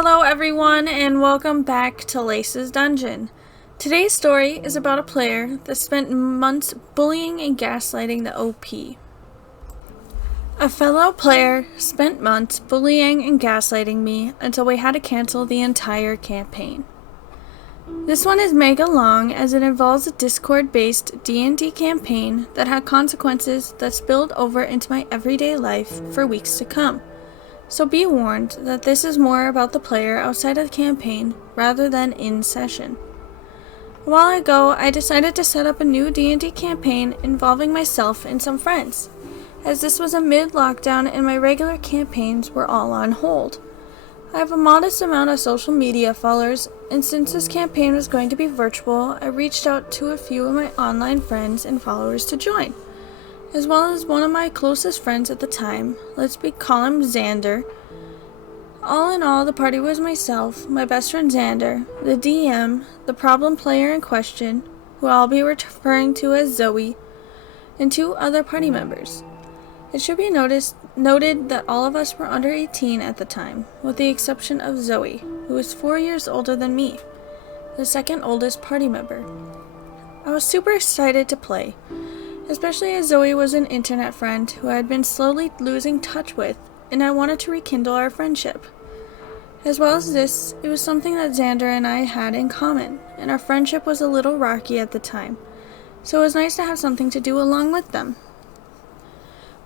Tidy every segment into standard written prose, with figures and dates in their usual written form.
Hello everyone and welcome back to Lace's Dungeon. Today's story is about a player that spent months bullying and gaslighting the OP. A fellow player spent months bullying and gaslighting me until we had to cancel the entire campaign. This one is mega long as it involves a Discord-based D&D campaign that had consequences that spilled over into my everyday life for weeks to come. So be warned that this is more about the player outside of the campaign rather than in session. A while ago, I decided to set up a new D&D campaign involving myself and some friends, as this was a mid-lockdown and my regular campaigns were all on hold. I have a modest amount of social media followers, and since this campaign was going to be virtual, I reached out to a few of my online friends and followers to join, as well as one of my closest friends at the time. Let's call him Xander. All in all, the party was myself, my best friend Xander, the DM, the problem player in question, who I'll be referring to as Zoe, and 2 other party members. It should be noted that all of us were under 18 at the time, with the exception of Zoe, who is 4 years older than me, the second oldest party member. I was super excited to play, especially as Zoe was an internet friend who I had been slowly losing touch with, and I wanted to rekindle our friendship. As well as this, it was something that Xander and I had in common, and our friendship was a little rocky at the time, so it was nice to have something to do along with them.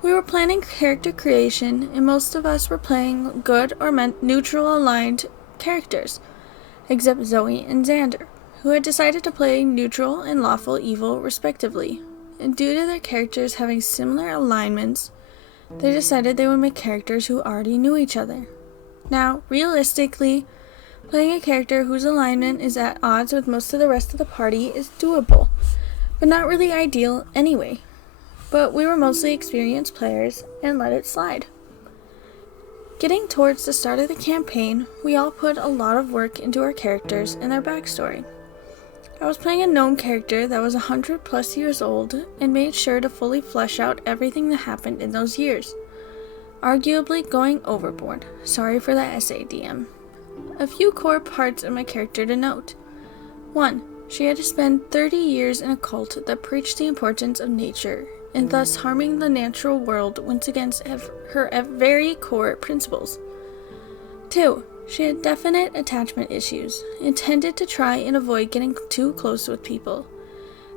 We were planning character creation, and most of us were playing good or neutral aligned characters, except Zoe and Xander, who had decided to play neutral and lawful evil respectively. And due to their characters having similar alignments, they decided they would make characters who already knew each other. Now, realistically, playing a character whose alignment is at odds with most of the rest of the party is doable, but not really ideal anyway. But we were mostly experienced players and let it slide. Getting towards the start of the campaign, we all put a lot of work into our characters and their backstory. I was playing a gnome character that was 100+ years old and made sure to fully flesh out everything that happened in those years. Arguably going overboard. Sorry for that essay, DM. A few core parts of my character to note. 1. She had to spend 30 years in a cult that preached the importance of nature, and thus harming the natural world went against her very core principles. 2. She had definite attachment issues, and tended to try and avoid getting too close with people.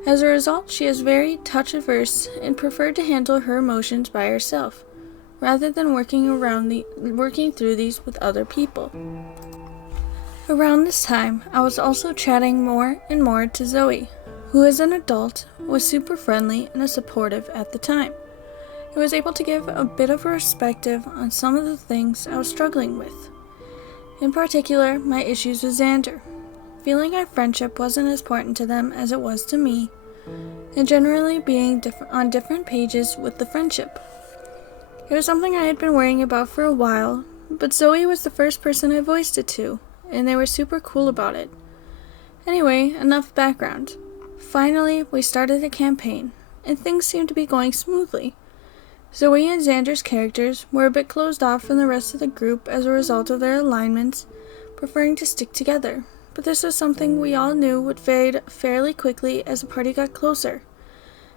As a result, she is very touch-averse and preferred to handle her emotions by herself, rather than working through these with other people. Around this time, I was also chatting more and more to Zoe, who as an adult was super friendly and supportive at the time. I was able to give a bit of a perspective on some of the things I was struggling with. In particular, my issues with Xander, feeling our friendship wasn't as important to them as it was to me, and generally being on different pages with the friendship. It was something I had been worrying about for a while, but Zoe was the first person I voiced it to, and they were super cool about it. Anyway, enough background. Finally, we started the campaign, and things seemed to be going smoothly. Zoe and Xander's characters were a bit closed off from the rest of the group as a result of their alignments, preferring to stick together, but this was something we all knew would fade fairly quickly as the party got closer,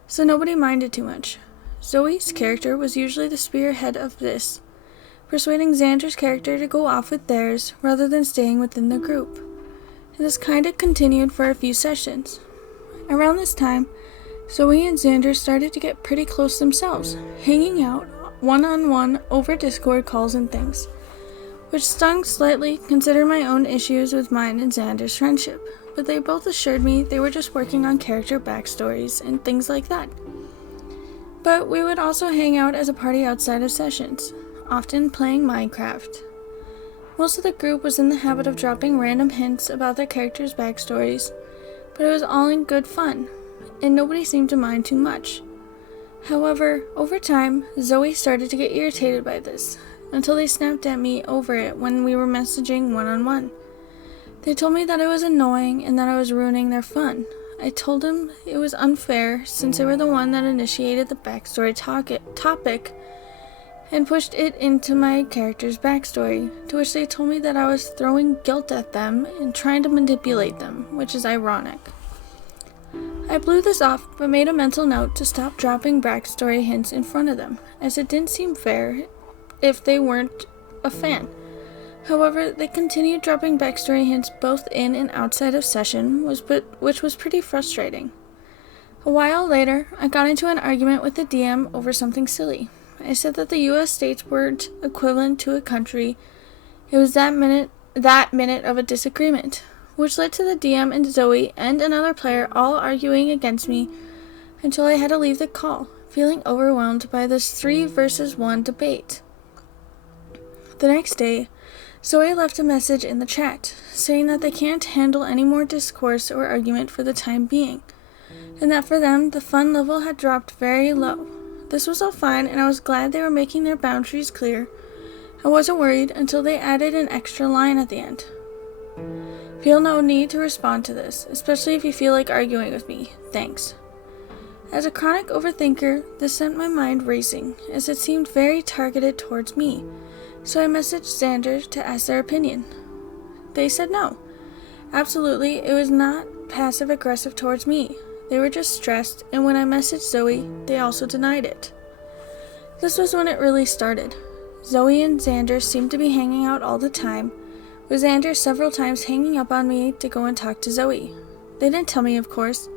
so nobody minded too much. Zoe's character was usually the spearhead of this, persuading Xander's character to go off with theirs rather than staying within the group, and this kinda continued for a few sessions. Around this time, Zoe and Xander started to get pretty close themselves, hanging out one-on-one over Discord calls and things, which stung slightly considering my own issues with mine and Xander's friendship, but they both assured me they were just working on character backstories and things like that. But we would also hang out as a party outside of sessions, often playing Minecraft. Most of the group was in the habit of dropping random hints about their characters' backstories, but it was all in good fun, and nobody seemed to mind too much. However, over time, Zoe started to get irritated by this, until they snapped at me over it when we were messaging one-on-one. They told me that it was annoying and that I was ruining their fun. I told them it was unfair since they were the one that initiated the backstory topic. and pushed it into my character's backstory, to which they told me that I was throwing guilt at them and trying to manipulate them, which is ironic. I blew this off, but made a mental note to stop dropping backstory hints in front of them, as it didn't seem fair if they weren't a fan. However, they continued dropping backstory hints both in and outside of session, which was pretty frustrating. A while later, I got into an argument with the DM over something silly. I said that the US states weren't equivalent to a country. It was that minute of a disagreement, which led to the DM and Zoe and another player all arguing against me until I had to leave the call, feeling overwhelmed by this 3 versus 1 debate. The next day, Zoe left a message in the chat, saying that they can't handle any more discourse or argument for the time being, and that for them, the fun level had dropped very low. This was all fine, and I was glad they were making their boundaries clear. I wasn't worried until they added an extra line at the end. Feel no need to respond to this, especially if you feel like arguing with me. Thanks. As a chronic overthinker, this sent my mind racing, as it seemed very targeted towards me, so I messaged Xander to ask their opinion. They said no. Absolutely, it was not passive-aggressive towards me. They were just stressed, and when I messaged Zoe, they also denied it. This was when it really started. Zoe and Xander seemed to be hanging out all the time, with Xander several times hanging up on me to go and talk to Zoe. They didn't tell me, of course,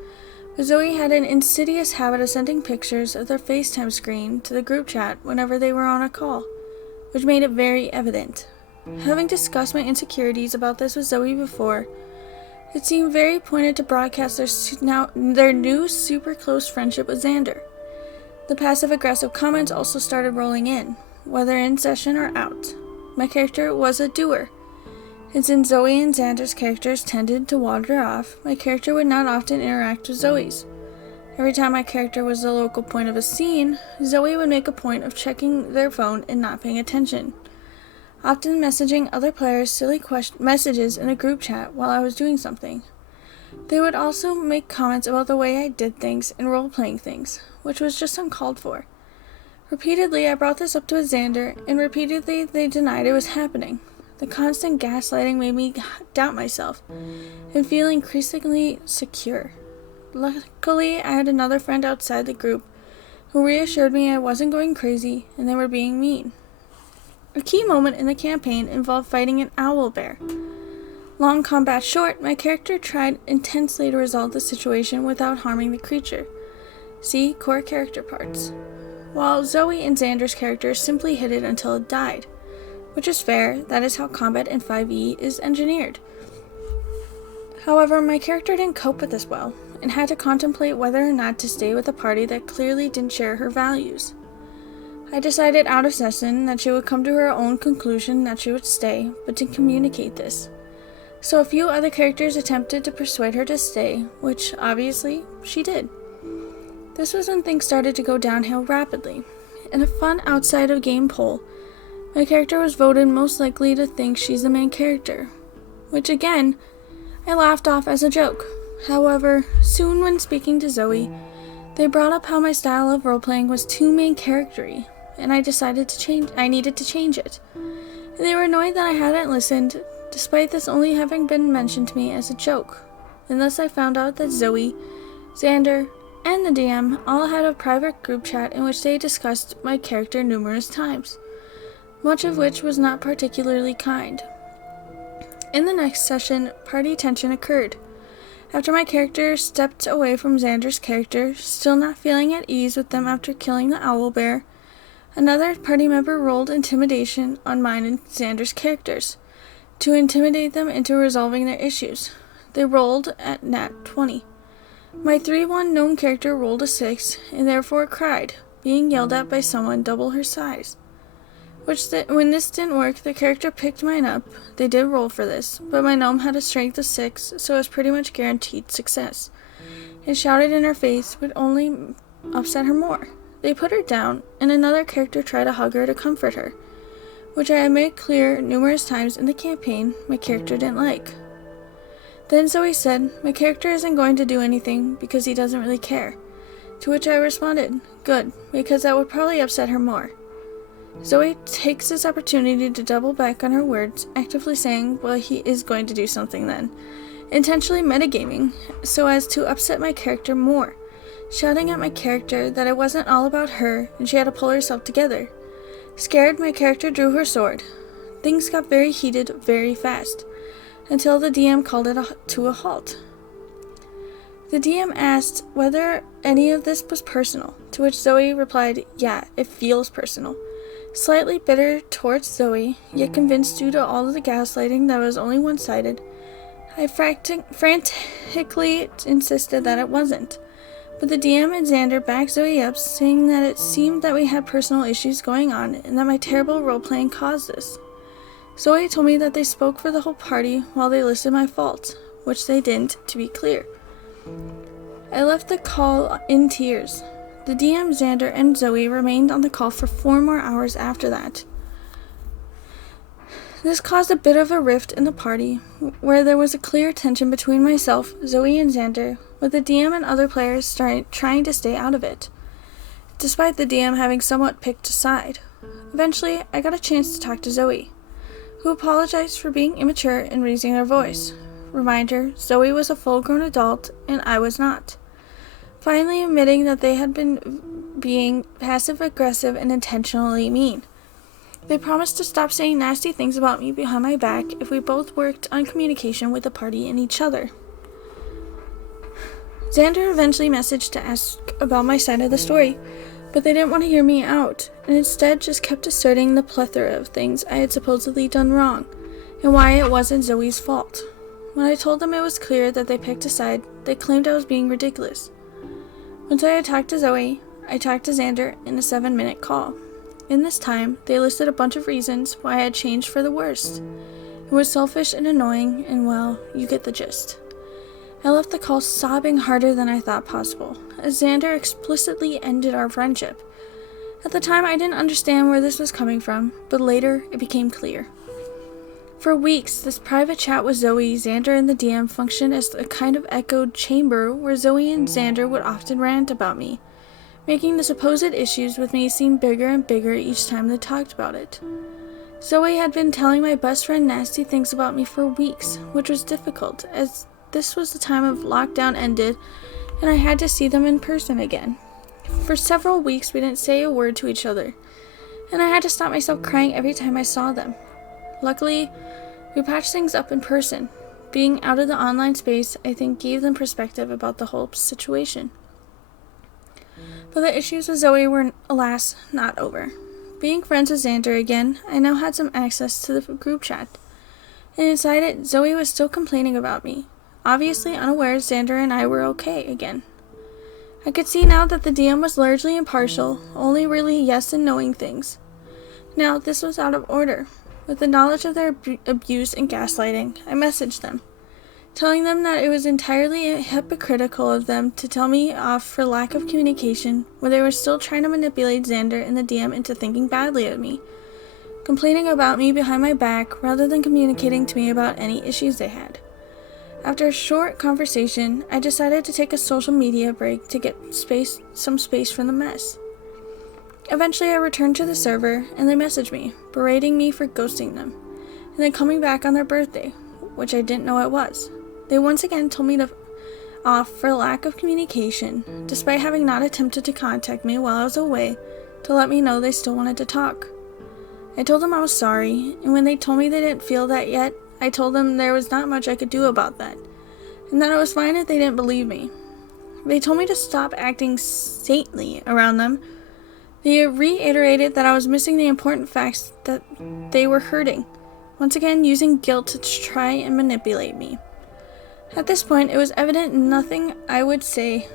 but Zoe had an insidious habit of sending pictures of their FaceTime screen to the group chat whenever they were on a call, which made it very evident. Having discussed my insecurities about this with Zoe before, it seemed very pointed to broadcast their new super close friendship with Xander. The passive-aggressive comments also started rolling in, whether in session or out. My character was a doer, and since Zoe and Xander's characters tended to wander off, my character would not often interact with Zoe's. Every time my character was the local point of a scene, Zoe would make a point of checking their phone and not paying attention, often messaging other players silly messages in a group chat while I was doing something. They would also make comments about the way I did things and role-playing things, which was just uncalled for. Repeatedly, I brought this up to Xander, and repeatedly they denied it was happening. The constant gaslighting made me doubt myself and feel increasingly secure. Luckily, I had another friend outside the group who reassured me I wasn't going crazy and they were being mean. A key moment in the campaign involved fighting an owl bear. Long combat short, my character tried intensely to resolve the situation without harming the creature. See core character parts. While Zoe and Xander's characters simply hit it until it died, which is fair, that is how combat in 5e is engineered. However, my character didn't cope with this well, and had to contemplate whether or not to stay with a party that clearly didn't share her values. I decided out of session that she would come to her own conclusion that she would stay, but didn't communicate this. So a few other characters attempted to persuade her to stay, which, obviously, she did. This was when things started to go downhill rapidly. In a fun outside-of-game poll, my character was voted most likely to think she's the main character, which again, I laughed off as a joke. However, soon when speaking to Zoe, they brought up how my style of role-playing was too main character-y, and I decided I needed to change it. And they were annoyed that I hadn't listened, despite this only having been mentioned to me as a joke. And thus I found out that Zoe, Xander, and the DM all had a private group chat in which they discussed my character numerous times, much of which was not particularly kind. In the next session, party tension occurred. After my character stepped away from Xander's character, still not feeling at ease with them after killing the owlbear, another party member rolled intimidation on mine and Xander's characters, to intimidate them into resolving their issues. They rolled at nat 20. My 3-1 gnome character rolled a 6, and therefore cried, being yelled at by someone double her size. When this didn't work, the character picked mine up. They did roll for this, but my gnome had a strength of 6, so it was pretty much guaranteed success. And shouted in her face would only upset her more. They put her down, and another character tried to hug her to comfort her, which I had made clear numerous times in the campaign my character didn't like. Then Zoe said, my character isn't going to do anything because he doesn't really care, to which I responded, good, because that would probably upset her more. Zoe takes this opportunity to double back on her words, actively saying, well, he is going to do something then, intentionally metagaming so as to upset my character more, shouting at my character that it wasn't all about her and she had to pull herself together. Scared, my character drew her sword. Things got very heated very fast, until the DM called it to a halt. The DM asked whether any of this was personal, to which Zoe replied, yeah, it feels personal. Slightly bitter towards Zoe, yet convinced due to all of the gaslighting that was only one-sided, I frantically insisted that it wasn't. But the DM and Xander backed Zoe up, saying that it seemed that we had personal issues going on and that my terrible role-playing caused this. Zoe told me that they spoke for the whole party while they listed my faults, which they didn't, to be clear. I left the call in tears. The DM, Xander, and Zoe remained on the call for 4 more hours after that. This caused a bit of a rift in the party, where there was a clear tension between myself, Zoe, and Xander, with the DM and other players trying to stay out of it, despite the DM having somewhat picked a side. Eventually, I got a chance to talk to Zoe, who apologized for being immature and raising their voice. Reminder, Zoe was a full-grown adult, and I was not. Finally admitting that they had been being passive-aggressive and intentionally mean. They promised to stop saying nasty things about me behind my back if we both worked on communication with the party and each other. Xander eventually messaged to ask about my side of the story, but they didn't want to hear me out, and instead just kept asserting the plethora of things I had supposedly done wrong, and why it wasn't Zoe's fault. When I told them it was clear that they picked a side, they claimed I was being ridiculous. Once I had talked to Zoe, I talked to Xander in a 7-minute call. In this time, they listed a bunch of reasons why I had changed for the worst. It was selfish and annoying, and well, you get the gist. I left the call sobbing harder than I thought possible, as Xander explicitly ended our friendship. At the time, I didn't understand where this was coming from, but later, it became clear. For weeks, this private chat with Zoe, Xander, and the DM functioned as a kind of echoed chamber where Zoe and Xander would often rant about me, making the supposed issues with me seem bigger and bigger each time they talked about it. Zoe had been telling my best friend nasty things about me for weeks, which was difficult, as this was the time of lockdown ended, and I had to see them in person again. For several weeks, we didn't say a word to each other, and I had to stop myself crying every time I saw them. Luckily, we patched things up in person. Being out of the online space, I think, gave them perspective about the whole situation. But the issues with Zoe were, alas, not over. Being friends with Xander again, I now had some access to the group chat, and inside it, Zoe was still complaining about me, obviously unaware Xander and I were okay again. I could see now that the DM was largely impartial, only really yes and knowing things. Now, this was out of order. With the knowledge of their abuse and gaslighting, I messaged them, telling them that it was entirely hypocritical of them to tell me off for lack of communication when they were still trying to manipulate Xander and the DM into thinking badly of me, complaining about me behind my back rather than communicating to me about any issues they had. After a short conversation, I decided to take a social media break to get some space from the mess. Eventually, I returned to the server, and they messaged me, berating me for ghosting them, and then coming back on their birthday, which I didn't know it was. They once again told me off for lack of communication, despite having not attempted to contact me while I was away, to let me know they still wanted to talk. I told them I was sorry, and when they told me they didn't feel that yet, I told them there was not much I could do about that, and that it was fine if they didn't believe me. They told me to stop acting saintly around them. They reiterated that I was missing the important facts that they were hurting, once again using guilt to try and manipulate me. At this point, it was evident nothing I would say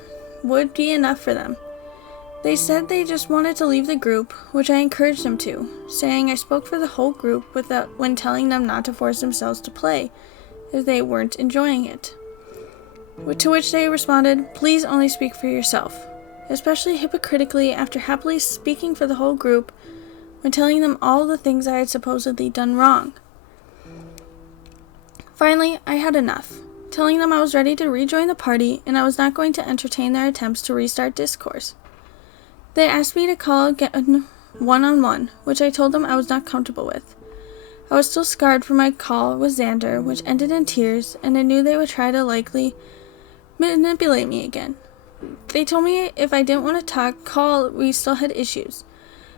would be enough for them. They said they just wanted to leave the group, which I encouraged them to, saying I spoke for the whole group when telling them not to force themselves to play if they weren't enjoying it. To which they responded, "Please only speak for yourself," especially hypocritically after happily speaking for the whole group when telling them all the things I had supposedly done wrong. Finally, I had enough, telling them I was ready to rejoin the party and I was not going to entertain their attempts to restart discourse. They asked me to call again one-on-one, which I told them I was not comfortable with. I was still scarred from my call with Xander, which ended in tears, and I knew they would try to likely manipulate me again. They told me if I didn't want to call, we still had issues.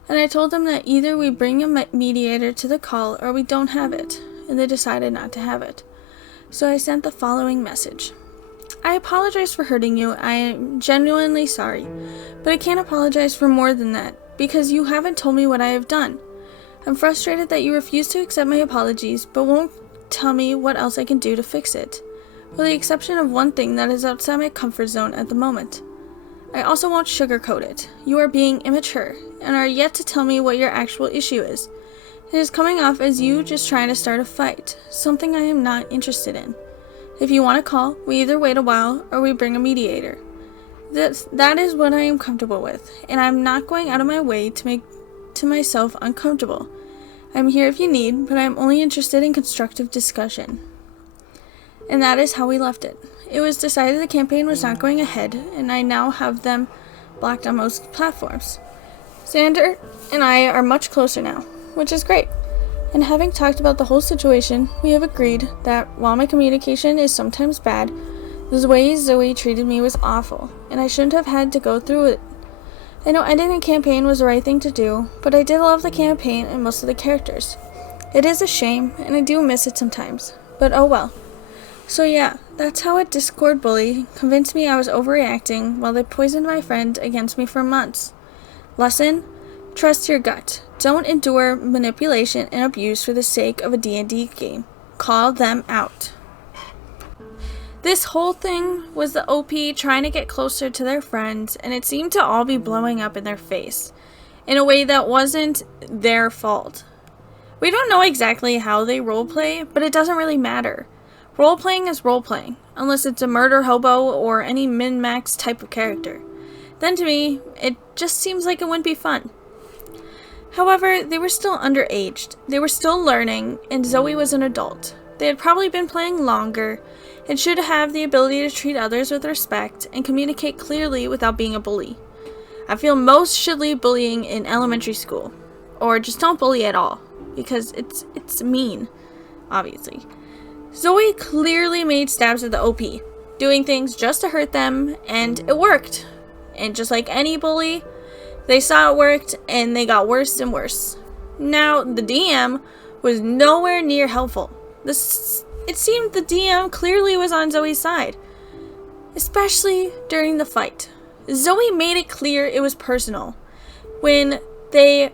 And I told them that either we bring a mediator to the call or we don't have it, and they decided not to have it. So I sent the following message. I apologize for hurting you. I am genuinely sorry. But I can't apologize for more than that, because you haven't told me what I have done. I'm frustrated that you refuse to accept my apologies, but won't tell me what else I can do to fix it, with the exception of one thing that is outside my comfort zone at the moment. I also won't sugarcoat it. You are being immature, and are yet to tell me what your actual issue is. It is coming off as you just trying to start a fight, something I am not interested in. If you want to call, we either wait a while or we bring a mediator. That is what I am comfortable with, and I'm not going out of my way to make myself uncomfortable. I'm here if you need, but I'm only interested in constructive discussion. And that is how we left it. It was decided the campaign was not going ahead, and I now have them blocked on most platforms. Xander and I are much closer now, which is great. And having talked about the whole situation, we have agreed that while my communication is sometimes bad, the way Zoe treated me was awful, and I shouldn't have had to go through it. I know ending the campaign was the right thing to do, but I did love the campaign and most of the characters. It is a shame, and I do miss it sometimes, but oh well. So yeah, that's how a Discord bully convinced me I was overreacting while they poisoned my friend against me for months. Lesson? Trust your gut. Don't endure manipulation and abuse for the sake of a D&D game. Call them out. This whole thing was the OP trying to get closer to their friends, and it seemed to all be blowing up in their face, in a way that wasn't their fault. We don't know exactly how they roleplay, but it doesn't really matter. Roleplaying is roleplaying, unless it's a murder hobo or any min-max type of character. Then to me, it just seems like it wouldn't be fun. However, they were still underaged. They were still learning, and Zoe was an adult. They had probably been playing longer, and should have the ability to treat others with respect and communicate clearly without being a bully. I feel most should leave bullying in elementary school, or just don't bully at all, because it's mean, obviously. Zoe clearly made stabs at the OP, doing things just to hurt them, and it worked. And just like any bully, they saw it worked, and they got worse and worse. Now, the DM was nowhere near helpful. It seemed the DM clearly was on Zoe's side, especially during the fight. Zoe made it clear it was personal when they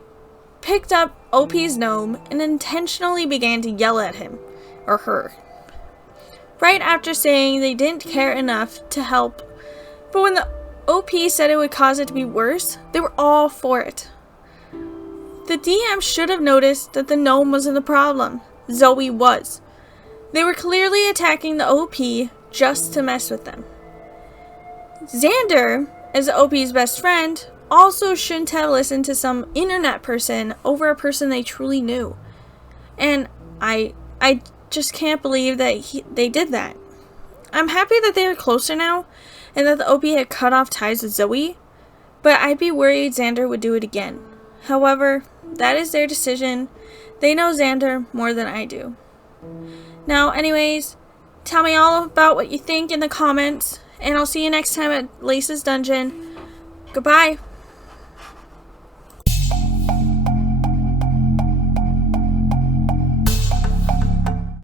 picked up OP's gnome and intentionally began to yell at him, or her, right after saying they didn't care enough to help. But when the OP said it would cause it to be worse, they were all for it. The DM should have noticed that the gnome wasn't the problem. Zoe was. They were clearly attacking the OP just to mess with them. Xander, as the OP's best friend, also shouldn't have listened to some internet person over a person they truly knew. And I just can't believe that they did that. I'm happy that they are closer now, and that the OP had cut off ties with Zoe, but I'd be worried Xander would do it again. However, that is their decision. They know Xander more than I do. Now, anyways, tell me all about what you think in the comments, and I'll see you next time at Lace's Dungeon. Goodbye!